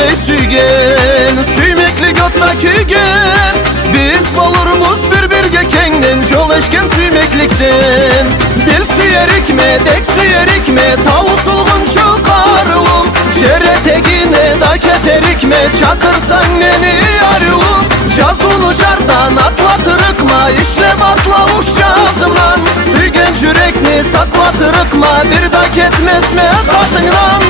elle süygen, süymekli götta küygen. Biz bolurmuz bir kengden, jol eşken süymeklikten. Bil süyerik mi, dek süyerik mi, tavusulgun şu karıvım. Jere tegine da keterik mi, çakırsan beni arıvım. Jazunu jardan atlatırık ma, işlem atlavuş jazımlan. Süygen yürekni saklatırık ma, bir dak etmez mi katınlan.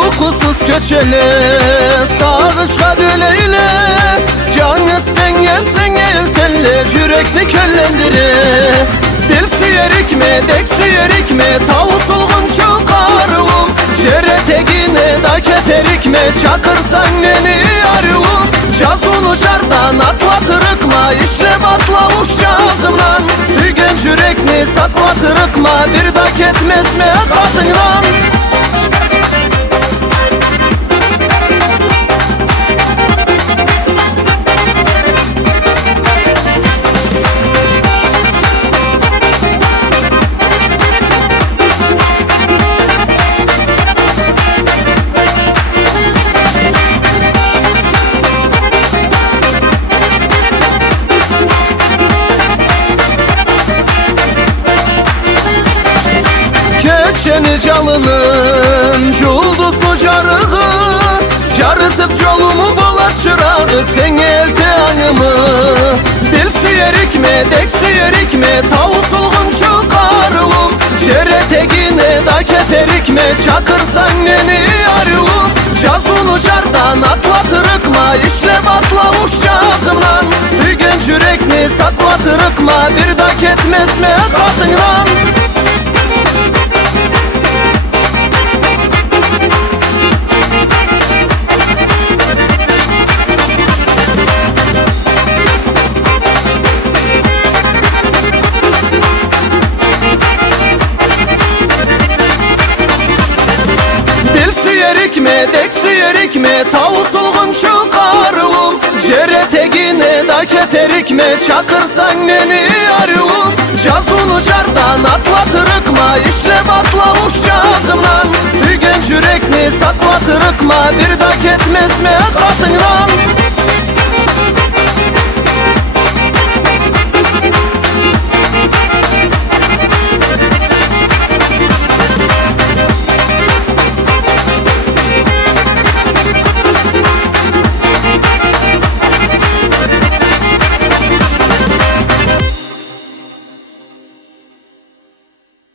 Uykusuz keçele, sağışka böleyle. Canı sen el teller, yürekni köllendire. Dil süyerik mi, dek süyerik mi, tavusulgun şu karıvım. Jere tegine da keterik mi, çakırsan beni arıvım. Jazunu jardan atlatırık ma, işlem atlavuş jazımlan. Süygen yürekni saklatırık ma, bir dak etmez mi katınlan. Keçeni calının julduzlu jarığı, jarıtıp jolumu bolat çırağı, sen elte anımı. Bil süyerik mi, dek süyerik mi, tavusulgun şu karıvım. Jere tegine da keterik mi, çakırsan beni arıvım. Jazunu jardan atlatırık ma, işlem atlavuş jazımlan. Süygen yürekni saklatırık ma, bir dak etmez mi katınlan. Süyerik mi, dek süyerik mi, tavusulgun şu karıvım. Jere tegine da keterik mi, çakırsan beni arıvım. Jazunu jardan atlatırık ma, işlem atlavuş jazımlan. Süygen yürekni saklatırık ma, bir dak etmez mi katınlan.